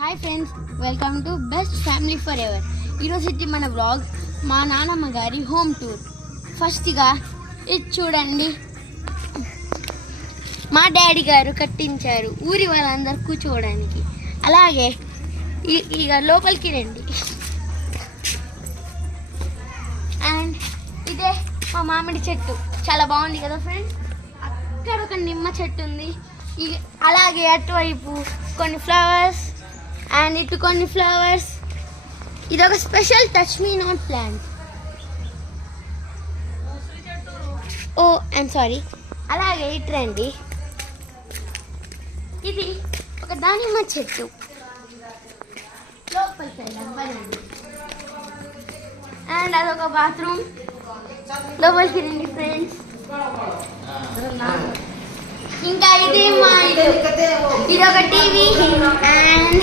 Hi friends, welcome to best family for ever. ఈరోజు ఇది మన వ్లాగ్, మా నాన్నమ్మ గారి హోమ్ టూర్. ఫస్ట్గా ఇది చూడండి, మా డాడీ గారు కట్టించారు ఊరి వాళ్ళందరూ కూర్చోవడానికి. అలాగే ఇక లోపలికి రండి. అండ్ ఇదే మా మామిడి చెట్టు, చాలా బాగుంది కదా ఫ్రెండ్స్. అక్కడ ఒక నిమ్మ చెట్టు ఉంది. అలాగే అటువైపు కొన్ని ఫ్లవర్స్ అండ్ ఇటు కొన్ని ఫ్లవర్స్. ఇది ఒక special touch me not plant. Oh I'm sorry. అలాగే ఇటు రండి, ఇది ఒక దానిమ్మ చెట్టు. లోపలికి వెళ్ళండి. అండ్ అదొక బాత్రూమ్. లోపలికి రండి ఫ్రెండ్స్. ఇంకా ఇది మా ఇది ఒక టీవీ. అండ్